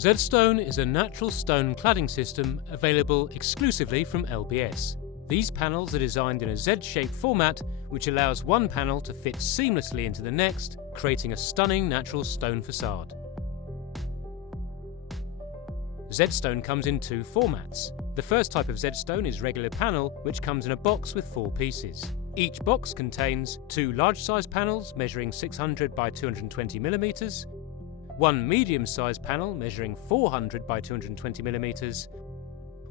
Z Stone is a natural stone cladding system available exclusively from LBS. These panels are designed in a Z-shaped format which allows one panel to fit seamlessly into the next, creating a stunning natural stone facade. Z Stone comes in two formats. The first type of Z Stone is regular panel, which comes in a box with 4 pieces. Each box contains 2 large-size panels measuring 600 by 220 mm, one medium-size panel measuring 400 by 220 mm,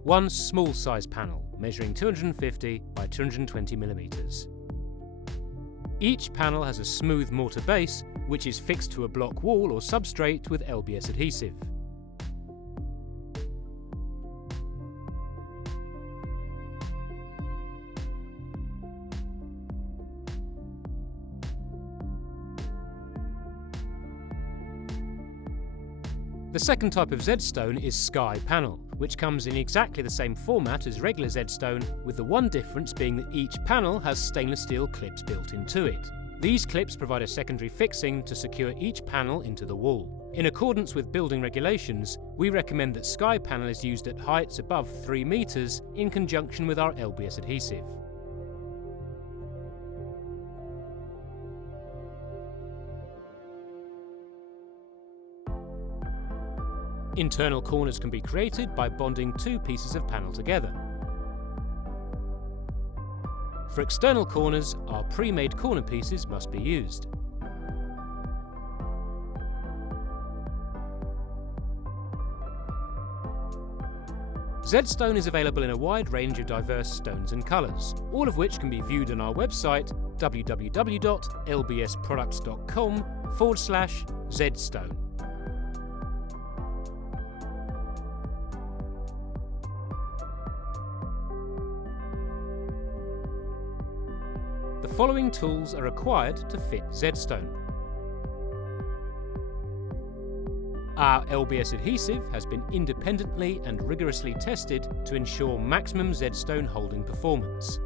one small-size panel measuring 250 by 220 mm. Each panel has a smooth mortar base, which is fixed to a block wall or substrate with LBS adhesive. The second type of Z Stone is Sky Panel, which comes in exactly the same format as regular Z Stone, with the one difference being that each panel has stainless steel clips built into it. These clips provide a secondary fixing to secure each panel into the wall. In accordance with building regulations, we recommend that Sky Panel is used at heights above 3 meters in conjunction with our LBS adhesive. Internal corners can be created by bonding 2 pieces of panel together. For external corners, our pre-made corner pieces must be used. Z Stone is available in a wide range of diverse stones and colours, all of which can be viewed on our website www.lbsproducts.com/ZStone. The following tools are required to fit Z Stone. Our LBS adhesive has been independently and rigorously tested to ensure maximum Z Stone holding performance.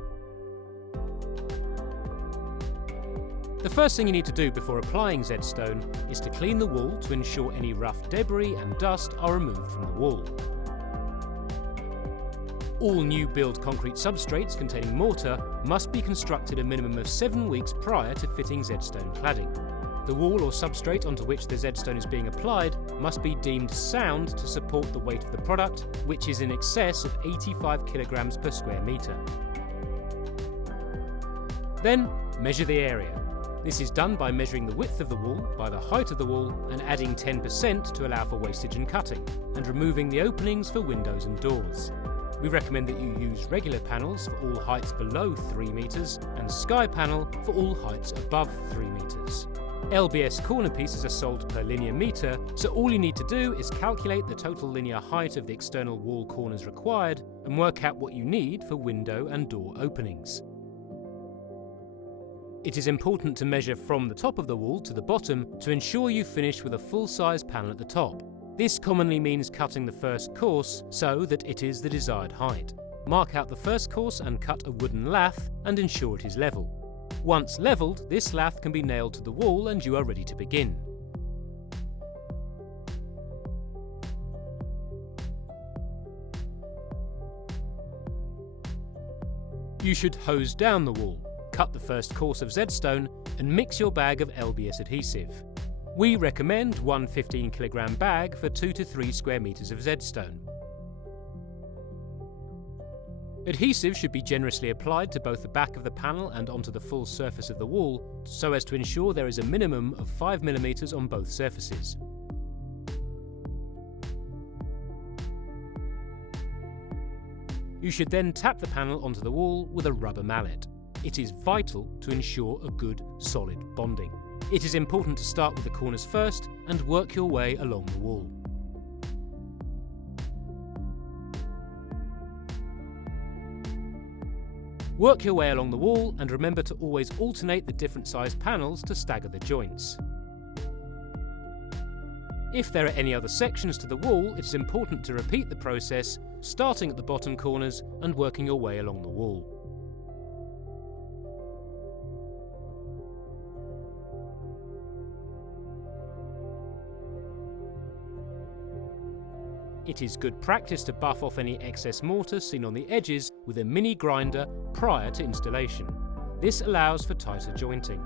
The first thing you need to do before applying Z Stone is to clean the wall to ensure any rough debris and dust are removed from the wall. All new build concrete substrates containing mortar must be constructed a minimum of 7 weeks prior to fitting Z Stone cladding. The wall or substrate onto which the Z Stone is being applied must be deemed sound to support the weight of the product, which is in excess of 85 kilograms per square metre. Then, measure the area. This is done by measuring the width of the wall by the height of the wall and adding 10% to allow for wastage and cutting, and removing the openings for windows and doors. We recommend that you use regular panels for all heights below 3 metres and Sky Panel for all heights above 3 metres. LBS corner pieces are sold per linear metre, so all you need to do is calculate the total linear height of the external wall corners required and work out what you need for window and door openings. It is important to measure from the top of the wall to the bottom to ensure you finish with a full-size panel at the top. This commonly means cutting the first course so that it is the desired height. Mark out the first course and cut a wooden lath and ensure it is level. Once levelled, this lath can be nailed to the wall and you are ready to begin. You should hose down the wall, cut the first course of Z Stone and mix your bag of LBS adhesive. We recommend one 15 kilogram bag for 2 to 3 square metres of Z Stone. Adhesive should be generously applied to both the back of the panel and onto the full surface of the wall, so as to ensure there is a minimum of 5 mm on both surfaces. You should then tap the panel onto the wall with a rubber mallet. It is vital to ensure a good, solid bonding. It is important to start with the corners first and work your way along the wall. Work your way along the wall and remember to always alternate the different sized panels to stagger the joints. If there are any other sections to the wall, it is important to repeat the process, starting at the bottom corners and working your way along the wall. It is good practice to buff off any excess mortar seen on the edges with a mini grinder prior to installation. This allows for tighter jointing.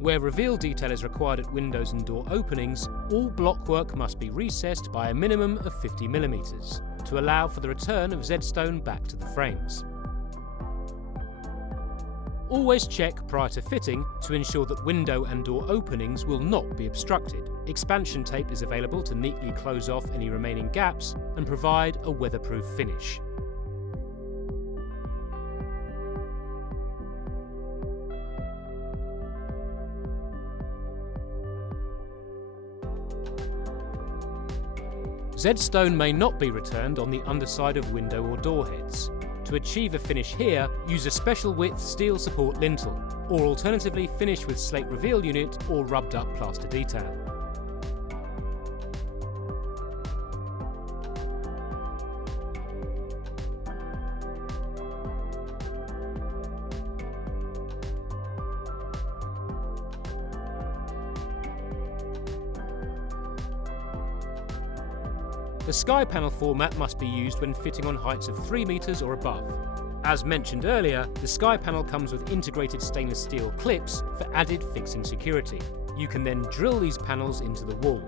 Where reveal detail is required at windows and door openings, all blockwork must be recessed by a minimum of 50mm to allow for the return of Z Stone back to the frames. Always check prior to fitting to ensure that window and door openings will not be obstructed. Expansion tape is available to neatly close off any remaining gaps and provide a weatherproof finish. Z Stone may not be returned on the underside of window or door heads. To achieve a finish here, use a special width steel support lintel, or alternatively finish with slate reveal unit or rubbed up plaster detail. The sky panel format must be used when fitting on heights of 3 meters or above. As mentioned earlier, the sky panel comes with integrated stainless steel clips for added fixing security. You can then drill these panels into the wall.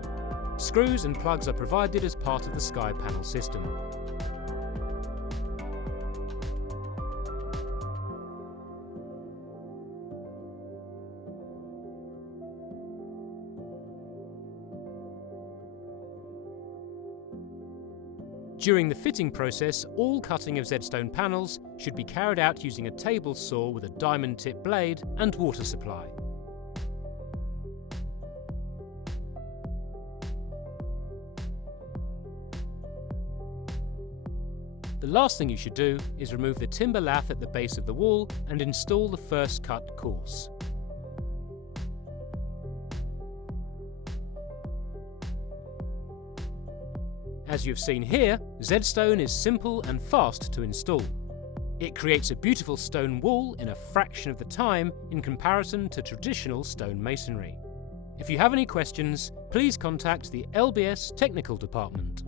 Screws and plugs are provided as part of the sky panel system. During the fitting process, all cutting of Z Stone panels should be carried out using a table saw with a diamond tip blade and water supply. The last thing you should do is remove the timber lath at the base of the wall and install the first cut course. As you've seen here, Z Stone is simple and fast to install. It creates a beautiful stone wall in a fraction of the time in comparison to traditional stone masonry. If you have any questions, please contact the LBS Technical Department.